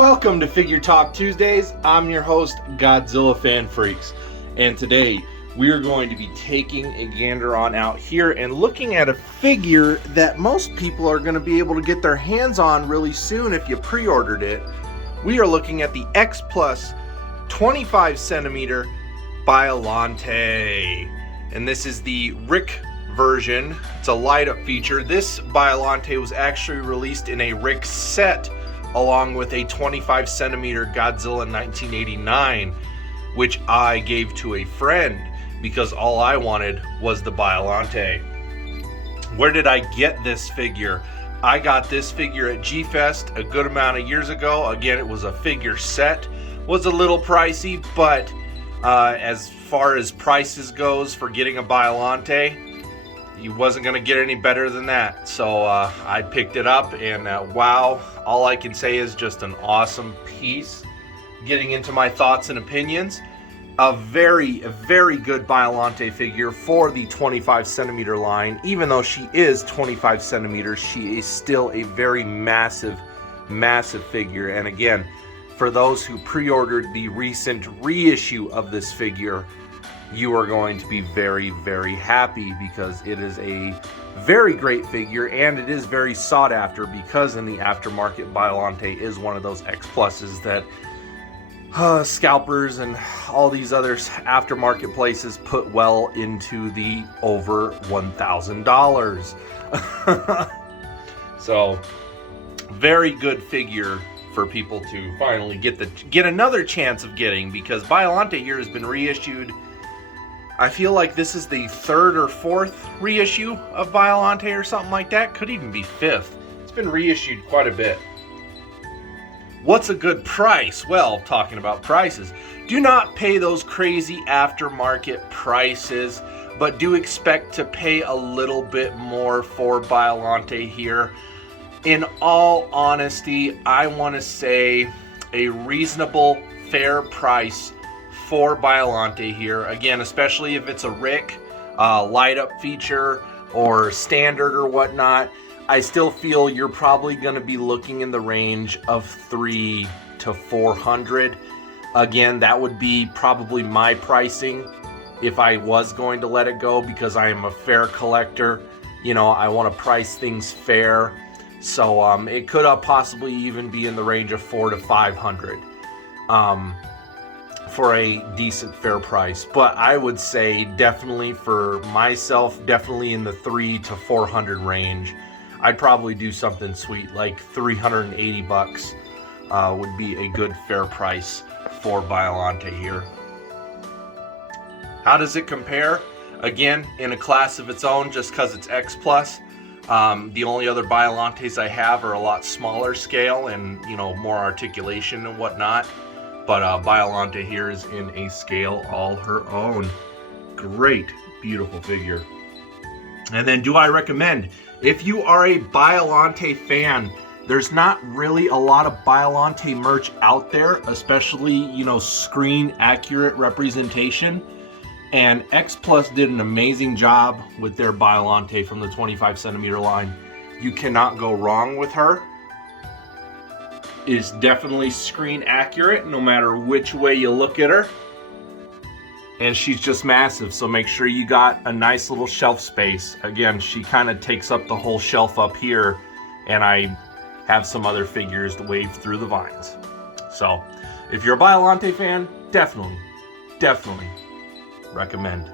Welcome to Figure Talk Tuesdays. I'm your host, Godzilla Fan Freaks, and today we are going to be taking a gander on out here and looking at a figure that most people are going to be able to get their hands on really soon if you pre-ordered it. We are looking at the X Plus 25 centimeter Biollante, and this is the Rick version. It's a light up feature. This Biollante was actually released in a Rick set along with a 25 centimeter Godzilla 1989, which I gave to a friend because all I wanted was the Biollante. Where did I get this figure? I got this figure at G-Fest a good amount of years ago. Again, it was a figure set. Was a little pricey, but as far as prices goes for getting a Biollante, you wasn't going to get any better than that. So I picked it up, and wow, all I can say is just an awesome piece. Getting into my thoughts and opinions, a very good Biollante figure for the 25 centimeter line. Even though she is 25 centimeters, she is still a very massive figure. And again, for those who pre-ordered the recent reissue of this figure, you are going to be very happy because it is a very great figure, and it is very sought after because in the aftermarket, Biollante is one of those X Pluses that scalpers and all these other aftermarket places put well into the over $1,000. So very good figure for people to finally get another chance of getting, because Biollante here has been reissued. I feel like this is the third or fourth reissue of Biollante or something like that. Could even be fifth. It's been reissued quite a bit. What's a good price? Well, talking about prices, do not pay those crazy aftermarket prices, but do expect to pay a little bit more for Biollante here. In all honesty, I want to say a reasonable, fair price for Biollante here. Again, especially if it's a Rick light up feature or standard or whatnot, I still feel you're probably going to be looking in the range of $300 to $400. Again, that would be probably my pricing if I was going to let it go, because I am a fair collector. You know, I want to price things fair. So it could possibly even be in the range of $400 to $500. For a decent fair price. But I would say definitely for myself, definitely in the $300 to $400 range. I'd probably do something sweet like $380 would be a good fair price for Biollante here. How does it compare? Again, in a class of its own, just because it's X Plus. The only other Biollantes I have are a lot smaller scale and, you know, more articulation and whatnot. But Biollante here is in a scale all her own. Great, beautiful figure. And then, do I recommend? If you are a Biollante fan, there's not really a lot of Biollante merch out there, especially, you know, screen accurate representation. And X Plus did an amazing job with their Biollante from the 25 centimeter line. You cannot go wrong with her. Is definitely screen accurate no matter which way you look at her, and she's just massive, so make sure you got a nice little shelf space. Again, she kind of takes up the whole shelf up here, and I have some other figures to wave through the vines. So if you're a Biollante fan, definitely recommend.